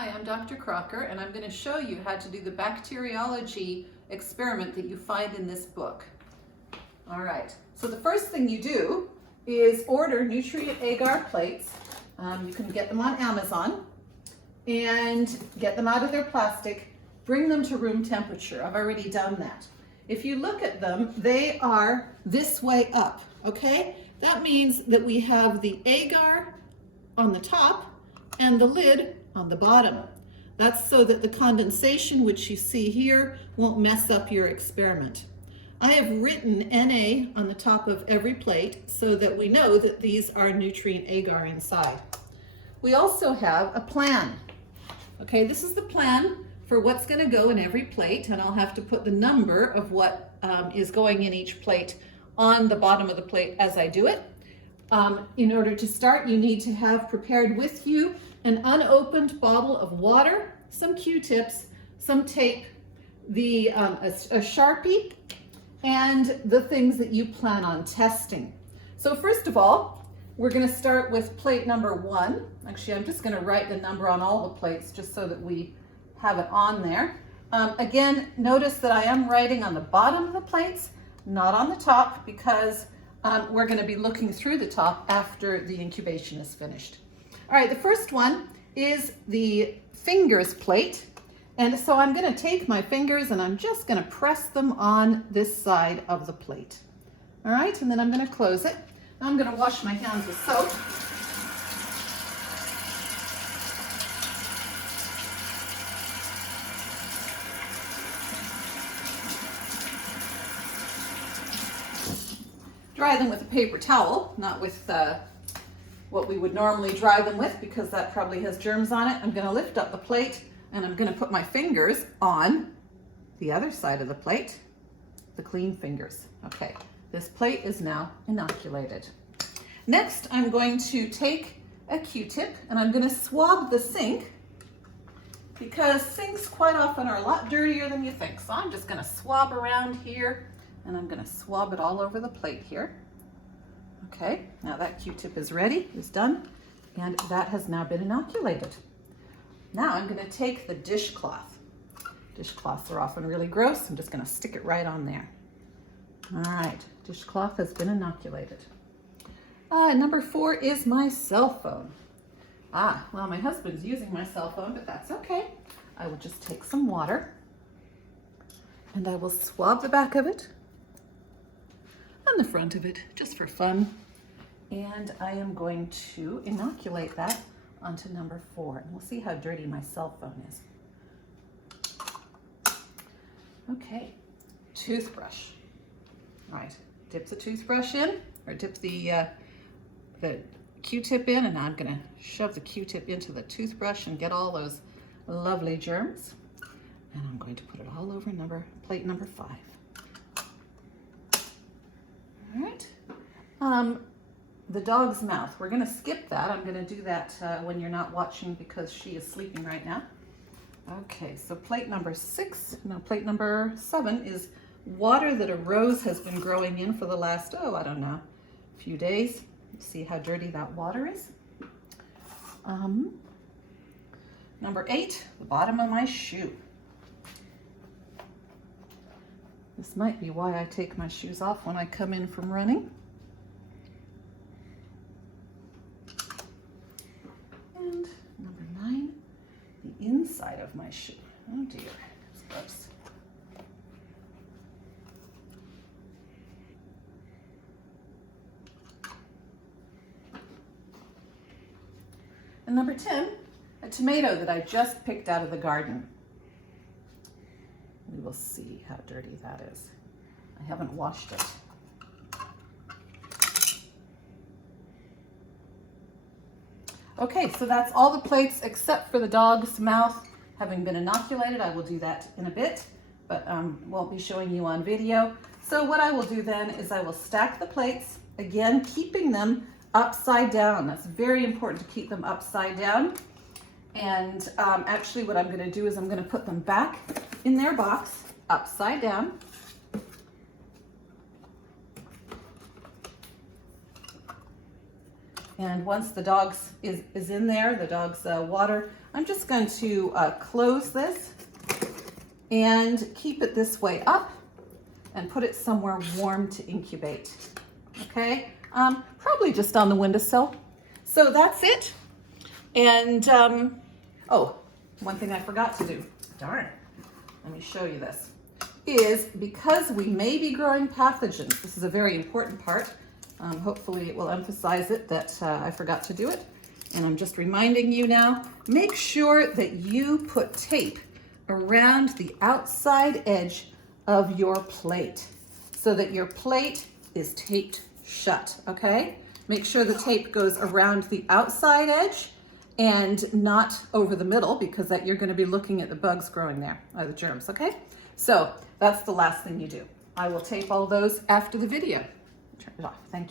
Hi, I'm Dr. Crocker, and I'm going to show you how to do the bacteriology experiment that you find in this book. All right, so the first thing you do is order nutrient agar plates. You can get them on Amazon and get them out of their plastic. Bring them to room temperature. I've already done that. If you look at them, they are this way up, okay? That means that we have the agar on the top and the lid on the bottom. That's so that the condensation, which you see here, won't mess up your experiment. I have written Na on the top of every plate so that we know that these are nutrient agar inside. We also have a plan. Okay, this is the plan for what's going to go in every plate, and I'll have to put the number of what is going in each plate on the bottom of the plate as I do it. In order to start, you need to have prepared with you an unopened bottle of water, some Q-tips, some tape, a Sharpie, and the things that you plan on testing. So first of all, we're going to start with plate number 1. Actually, I'm just going to write the number on all the plates just so that we have it on there. Again, notice that I am writing on the bottom of the plates, not on the top, because we're going to be looking through the top after the incubation is finished. All right, the first one is the fingers plate. And so I'm going to take my fingers and I'm just going to press them on this side of the plate. All right, and then I'm going to close it. I'm going to wash my hands with soap. Dry them with a paper towel, not with what we would normally dry them with, because that probably has germs on it. I'm going to lift up the plate and I'm going to put my fingers on the other side of the plate, the clean fingers. Okay, this plate is now inoculated. Next, I'm going to take a Q-tip and I'm going to swab the sink, because sinks quite often are a lot dirtier than you think. So I'm just going to swab around here and I'm going to swab it all over the plate here. Okay, now that Q-tip is ready, is done, and that has now been inoculated. Now I'm going to take the dishcloth. Dishcloths are often really gross. I'm just going to stick it right on there. All right, dishcloth has been inoculated. Number 4 is my cell phone. Well, my husband's using my cell phone, but that's okay. I will just take some water and I will swab the back of it and the front of it, just for fun. And I am going to inoculate that onto number 4. And we'll see how dirty my cell phone is. Okay, toothbrush. All right, dip the toothbrush in, or dip the Q-tip in, and I'm gonna shove the Q-tip into the toothbrush and get all those lovely germs. And I'm going to put it all over plate number 5. All right. The dog's mouth. We're going to skip that. I'm going to do that when you're not watching, because she is sleeping right now. Okay, so plate number 7 is water that a rose has been growing in for the last, I don't know, few days. See how dirty that water is. Number 8, the bottom of my shoe. This might be why I take my shoes off when I come in from running. And number 9, the inside of my shoe. Oh dear, it's gross. And number 10, a tomato that I just picked out of the garden. We will see how dirty that is. I haven't washed it. Okay, so that's all the plates except for the dog's mouth having been inoculated. I will do that in a bit, but won't be showing you on video. So what I will do then is I will stack the plates, again, keeping them upside down. That's very important to keep them upside down. And actually what I'm going to do is I'm going to put them back in their box upside down. And once the dog's is in there, the dog's water, I'm just going to close this and keep it this way up and put it somewhere warm to incubate. Okay, probably just on the windowsill. So that's it. And oh, one thing I forgot to do, darn, let me show you this, is because we may be growing pathogens, this is a very important part. Hopefully it will emphasize it that I forgot to do it. And I'm just reminding you now, make sure that you put tape around the outside edge of your plate so that your plate is taped shut, okay? Make sure the tape goes around the outside edge and not over the middle, because that you're gonna be looking at the bugs growing there, or the germs, okay? So that's the last thing you do. I will tape all those after the video. Turn it off, thank you.